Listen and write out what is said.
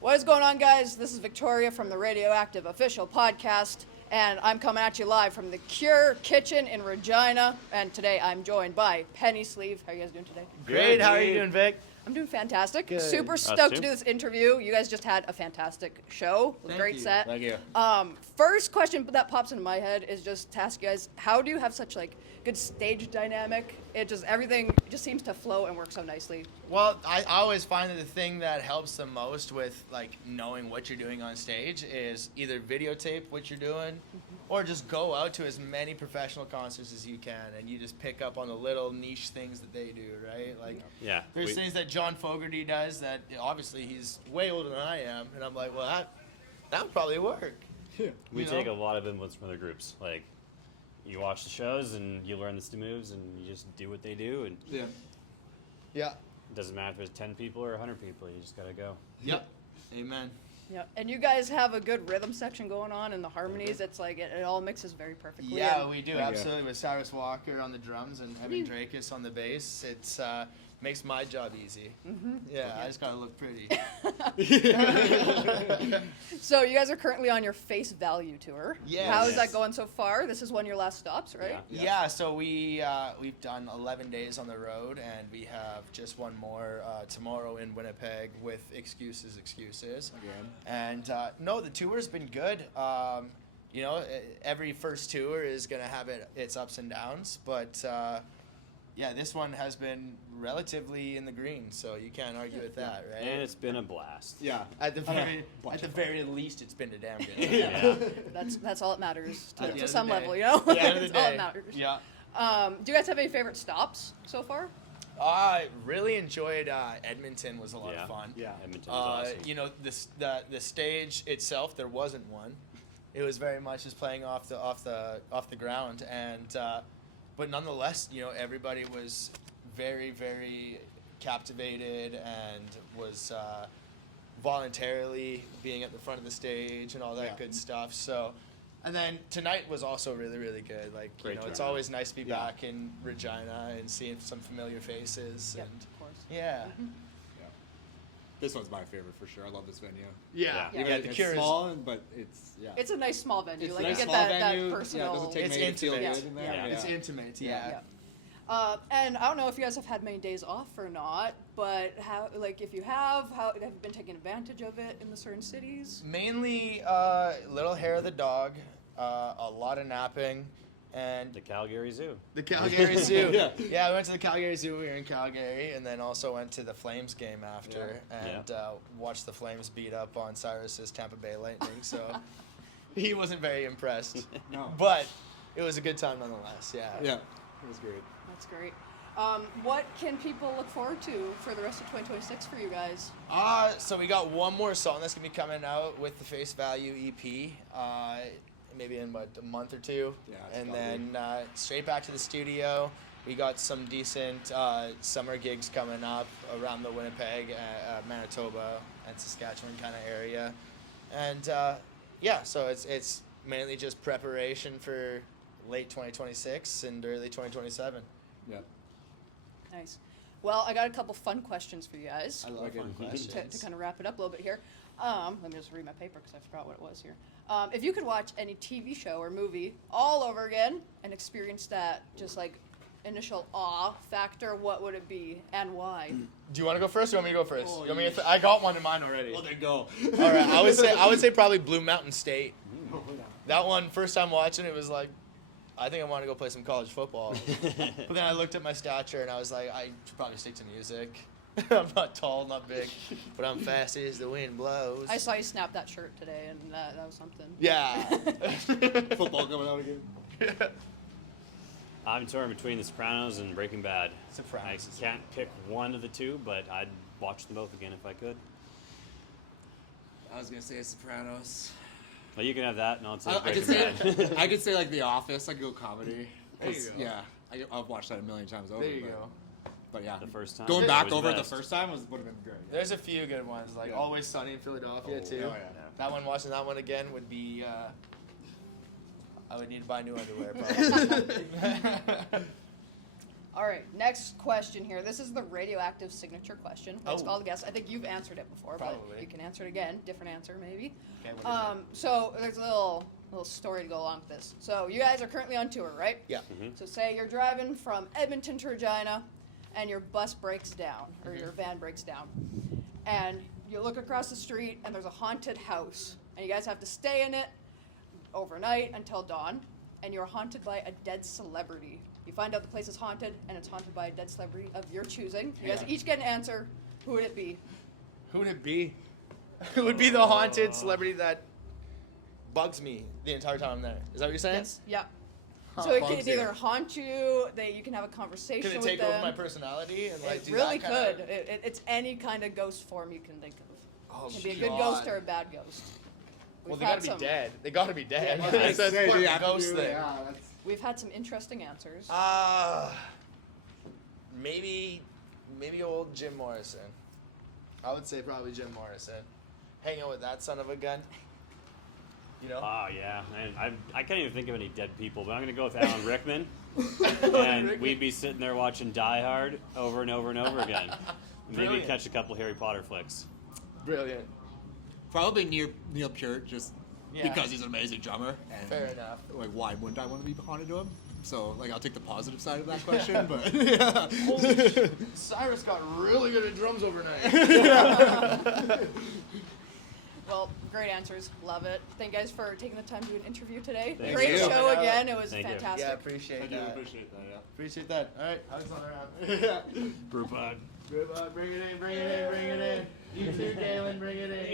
What is going on, guys? This is Victoria from the RadioActive official podcast, and I'm coming at you live from the Cure Kitchen in Regina. And today I'm joined by Penny Sleeve. How are you guys doing today? Great. How are you doing, Vic? I'm doing fantastic. Good. Super stoked to do this interview. You guys just had a fantastic show. It was a great set. Thank you. First question that pops into my head is just to ask you guys, how do you have such good stage dynamic? Everything just seems to flow and work so nicely. Well, I always find that the thing that helps the most with knowing what you're doing on stage is either videotape what you're doing, or just go out to as many professional concerts as you can, and you just pick up on the little niche things that they do, right? There's things that John Fogerty does that obviously he's way older than I am, and I'm like, well, that would probably work. We take a lot of influence from other groups. You watch the shows and you learn the moves and you just do what they do. And Yeah. it doesn't matter if it's 10 people or 100 people. You just got to go. Yep. Amen. Yeah, and you guys have a good rhythm section going on, and the harmonies, it's it all mixes very perfectly. Yeah, we do, absolutely. With Cyrus Walker on the drums and Evan Drakis on the bass, it's makes my job easy. Yeah, I just gotta look pretty. So you guys are currently on your Face Value tour. Yes. How is that going so far? This is one of your last stops, right? Yeah, so we've done 11 days on the road, and we have just one more tomorrow in Winnipeg with Excuses. Again. And no, the tour's been good. Every first tour is gonna have its ups and downs, but yeah, this one has been relatively in the green, so you can't argue with that, right? And it's been a blast. Yeah. At the very least, it's been a damn good. Yeah. That's all that matters At the end to of some the day. level, you know? At the end of the That's all day. that matters. Yeah. Do you guys have any favorite stops so far? I really enjoyed Edmonton. Was a lot of fun. Yeah. Edmonton was awesome. The stage itself, there wasn't one. It was very much just playing off the ground, and but nonetheless, everybody was very, very captivated and was voluntarily being at the front of the stage and all that good stuff. So, and then tonight was also really, really good. It's always nice to be back in Regina and seeing some familiar faces. Yep, And of course. yeah. This one's my favorite for sure. I love this venue. Yeah. Yeah. Even The it's Cure is small, but it's It's a nice small venue. It's You a nice get small that venue. personal. Yeah, it doesn't take It's many to feel intimate. good in there. Yeah. It's intimate. Yeah. And I don't know if you guys have had many days off or not, but if you have you been taking advantage of it in the certain cities? Mainly little hair of the dog, a lot of napping, and The Calgary Zoo. the Calgary Zoo. Yeah. We went to the Calgary Zoo. We were in Calgary, and then also went to the Flames game after, and watched the Flames beat up on Cyrus's Tampa Bay Lightning. So he wasn't very impressed. No. But it was a good time nonetheless. Yeah. Yeah. It was great. That's great. What can people look forward to for the rest of 2026 for you guys? So we got one more song that's gonna be coming out with the Face Value EP. Maybe in a month or two, and then straight back to the studio. We got some decent summer gigs coming up around the Winnipeg, Manitoba, and Saskatchewan kind of area, and so it's mainly just preparation for late 2026 and early 2027. Yeah. Nice. Well, I got a couple fun questions for you guys I love fun questions. to kind of wrap it up a little bit here. Let me just read my paper because I forgot what it was here. If you could watch any TV show or movie all over again and experience that initial awe factor, what would it be and why? Do you want to go first, or you want me to go first? You want me to I got one in mind already. Well, then go. All right, I would say probably Blue Mountain State. That one, first time watching it, was like, I think I want to go play some college football. But then I looked at my stature and I was like, I should probably stick to music. I'm not tall, not big, but I'm fast as the wind blows. I saw you snap that shirt today, and that was something. Yeah. Football coming out again. I'm torn between The Sopranos and Breaking Bad. Sopranos. I can't pick one of the two, but I'd watch them both again if I could. I was gonna say Sopranos. Well, you can have that, and I'll say I Breaking could say Bad. I could say The Office. I could go comedy. There you go. Yeah, I've watched that a million times over. There you go. But yeah, The first time. going It back was over it the best. first time would have been great. There's a few good ones, like Always Sunny in Philadelphia, too. Oh, yeah. That one, watching that one again would be, I would need to buy new underwear, probably. All right, next question here. This is the radioactive signature question. Let's Oh. call the guest. I think you've answered it before, but Probably. you can answer it again. Different answer, maybe. Okay, what is So there's a little story to go along with this. So you guys are currently on tour, right? Yeah. So say you're driving from Edmonton to Regina, and your bus breaks down, or your van breaks down, and you look across the street, and there's a haunted house, and you guys have to stay in it overnight until dawn, and you're haunted by a dead celebrity. You find out the place is haunted, and it's haunted by a dead celebrity of your choosing. You guys Yeah. each get an answer. Who would it be? Who would it be? Who would be the haunted celebrity that bugs me the entire time I'm there? Is that what you're saying? Yes. Yeah. Huh. So it Bugs can you. either haunt you, you can have a conversation Could it with take them. over my personality and like It do really that kinda- could. It's any kind of ghost form you can think of. Oh, It can be a good God. ghost or a bad ghost. Well, We've they had gotta be some- dead. They gotta be dead. Yeah, That's Say, part do of you the have to ghost do- thing. Yeah, that's... We've had some interesting answers. Maybe old Jim Morrison. I would say probably Jim Morrison. Hang out with that son of a gun. You know? Oh yeah, and I can't even think of any dead people, but I'm gonna go with Alan Rickman, and Rickman. we'd be sitting there watching Die Hard over and over and over again. Maybe Brilliant. catch a couple Harry Potter flicks. Brilliant. Probably Neil Peart, just Yeah. because he's an amazing drummer. And, Fair enough. Like, why wouldn't I want to be haunted to him? So, like, I'll take the positive side of that question, but yeah. Holy shit. Cyrus got really good at drums overnight. Well, great answers. Love it. Thank you guys for taking the time to do an interview today. Thank great you. show again. It was Thank you. fantastic. Yeah, appreciate that. appreciate that, yeah. Appreciate that. All right, hugs on around. Brewpod. Bring it in, bring it in, bring it in. You too, Galen, bring it in.